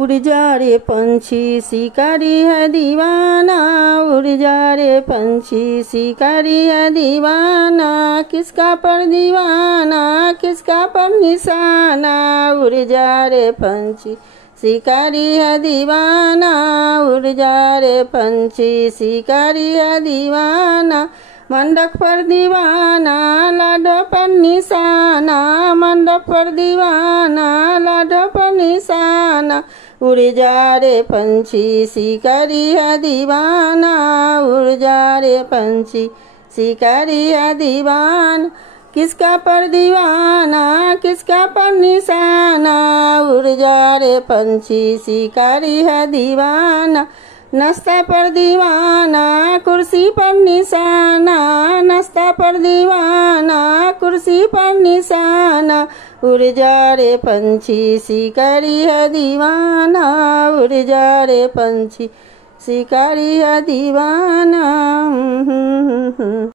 उड़ जा रे पंछी शिकारी है दीवाना, उड़ जा रे पंछी शिकारी है दीवाना, किसका पर दीवाना किसका पर निशाना, उड़ जा रे पंछी शिकारी है दीवाना, उड़ जा रे पंछी शिकारी है दीवाना, मंडप पर दीवाना लाडो पर निशाना, मंडप पर दीवाना लाडो पर निशाना, उड़ जा रे पंछी शिकारी है दीवाना, उड़ जा रे पंछी शिकारी है दीवाना, किसका पर दीवाना किसका पर निशाना, उड़ जा रे पंछी शिकारी है दीवाना, नाश्ता पर दीवाना कुर्सी पर निशाना, नाश्ता पर दीवाना कुर्सी पर निशाना, उड़ जा रे पंछी शिकारी है दीवाना, उड़ जा रे पंछी शिकारी है दीवाना।